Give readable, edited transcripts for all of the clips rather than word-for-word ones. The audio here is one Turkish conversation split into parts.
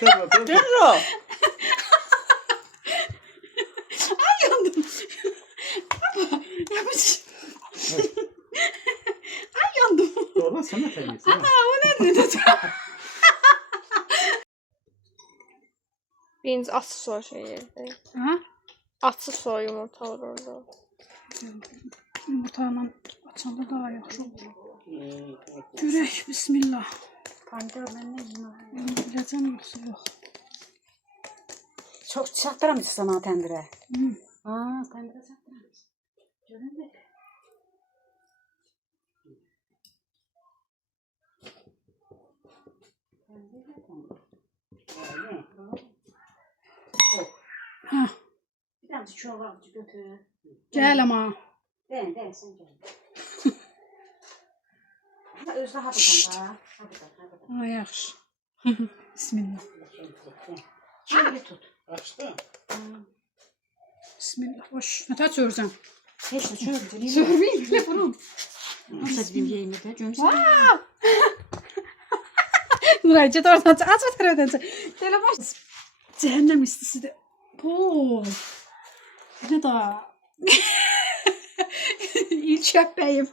Görür. Ay yandım. Yapış. Ay yandım. Doğru sana terbiyesi. O ne dedi? Birinci açı soy şey yerdi. Ha? Açı soy yumurta var orada. Yumurtayla açanda daha yaxşı olur. Görək, bismillah. Kanka ben ne yiyeyim? Biləcəm yoxsa yox. Çok çattıramış sana tendire. Hı. Aa, tendire çattıramış. Görün de. Ha, Bir tane çorba alıcı götür. gəl ama. Den sen gel. Ha özde ha buradan da. Ha, yaxşı. Bismillah. Şöyle tut. Açtı. Bismillah. Hoş. Ne tər çörsən? Heç de şöyle değil. Çörməyim, elə bunun. Nasıl diyeyim yiyeyim de gömsün. Nuray, get oradan aç o tərəfdən. Elə baş. Cəhənnəm istisidir. Oo. Ne da. İlk bəyim.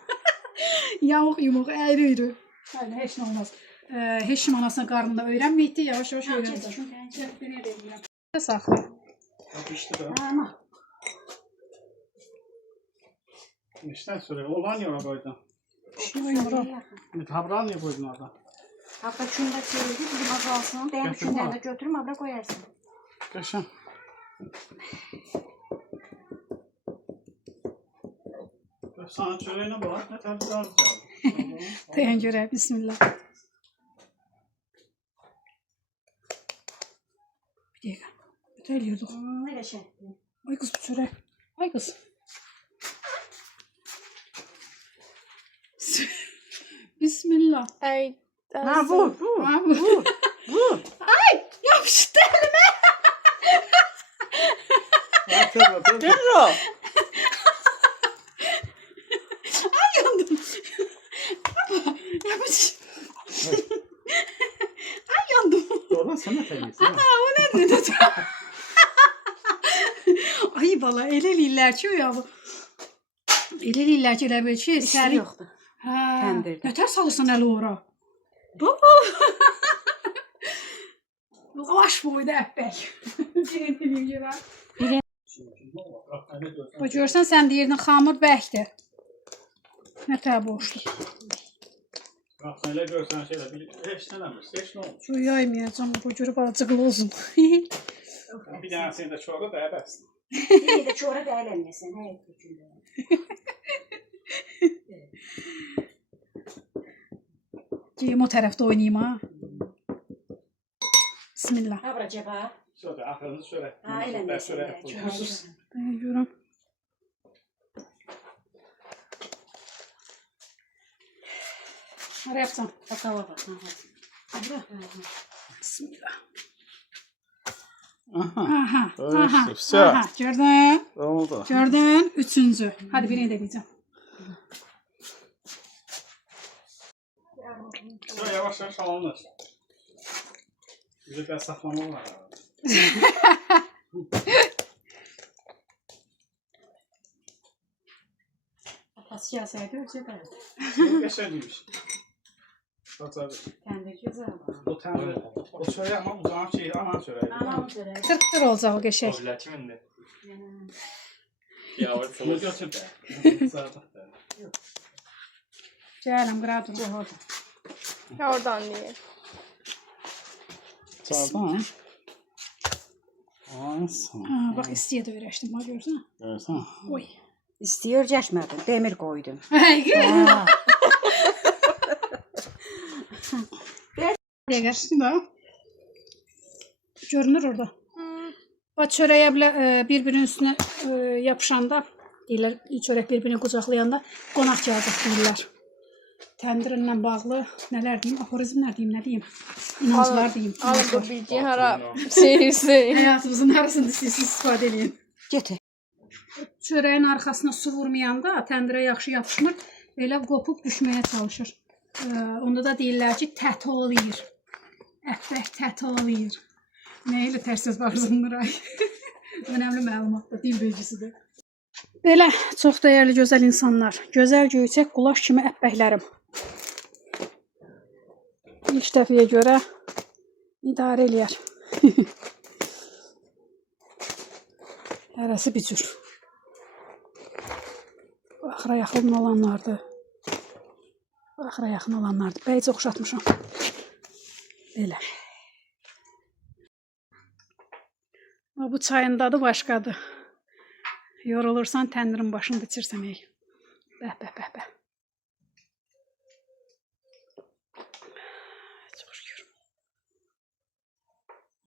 Yamıq yumuq, əyri-üyrü. Hayır, heç nə olmaz. Heç kim anasına qarnında öyrənməyikdi, yavaş-yavaş öyrəndik. Gəl, beni də eləyirəm. Saxla. Yapıştı da. Ama. İşten sonra olan yola koydun. Tabran niye koydun orada? Hatta şunda çevirdi, bizim azalsın. Ben Götürme. şundan da götürüm, abla koyarsın. Kaşın. Sana çöreğine bak, ne tarzı alacağım. Dayan görək, bismillah. Bir dəqiqə. Ötə eləyirdik. Ne geçer? Ay qız bu çörək. Ay qız. Bismillah. Ay. Ha vur. Ha, bu. Vur. Yapışdı elime. Görür. Ay yandım. Yapış. Ay yandım. Doğru sana terbiyesi. O ne dedi? Ay bala el eləyirlər ki o ya bu. El eləyirlər ki elə bir şey. İşte yoktu. Hə. Təndirdə. Nətər salırsan əli ora? Baba. Lavaş boyda əppək. Birini görəm. Bax görsən sən deyirdin xamır bəkdir. Nətər boşdur. Bak neler görsen şeyler, hiç ne demiş, hiç ne olmuş. Şu yaymayacağım bu görüb acıqlı olsun. Bir tanesini de çorba da edersin. İyi de çora da eğlenmesin. Hayır küçüğünde. Geyim o tərəfdə oynayayım ha. Bismillah. Ha bura ceba. Şöyle aklınızı şöyle. Ha eğlenmesin. Şöyle Şöyle. Ben görürüm. Nereye yapacağım? Tatava bak. Ha bura. Bismillah. Aha. Aha. Öyle Aha. işte. Aha. Gördün. Oldu. Gördün. Üçüncü. Hadi birini de diyeceğim. Şöyle yavaş yavaş alınır. Güzel saklama var. Pas yasaydı ölçüde. Geçerliymiş. Tabii. Kendi güzel ama. O tane, o çöreği ama uzağın şeyi aman çöreği. Anam söyle. Tırtır olacak o geçek. Tablet kimindir? Ya o Şunu götür de. Gelin qıra dur. Ya oradan değil. Sağdan. Aynen. Ha, bak istiyə də öyrəşdim. Bax görsən. Görsen. Oy. İstiyor cəşmədim. Demir koydum. Ha. Dəqiqə. Şimdi Görünür orada. Bax çörəyə belə bir-birinin üstünə yapışanda deyirlər, çörək bir-birini qucaqlayanda qonaq gələcək deyirlər. Təndirinlə bağlı nələr deyim, aforizmlər deyim, nə deyim? İnanclar deyim. Alın bu inanclar. bilgiyi hara şeysi. Həyatımızın harasında siz istifadə edin. Getir. Çörəyin arxasına su vurmayanda təndirə yaxşı yapışmır, belə qopub düşməyə çalışır. Onda da deyirlər ki, tət olayır. Əppək tət olayır. Nə ilə tərsiz baxırsan Nuray? Önəmli məlumatdır, dil bilgisidir. Belə, çox dəyərli, gözəl insanlar. Gözəl göyçək qulaş kimi əppəklərim. İlk dəfəyə görə idarə eləyər. Hərəsi bir cür. Axıra yaxın olanlardır. Axıra yaxın olanlardır. Bəycə oxşatmışam. Belə. Bu çayın dadı başqadır. Yorulursan təndirin başında içirsən. Bəh, bəh, bəh, bəh.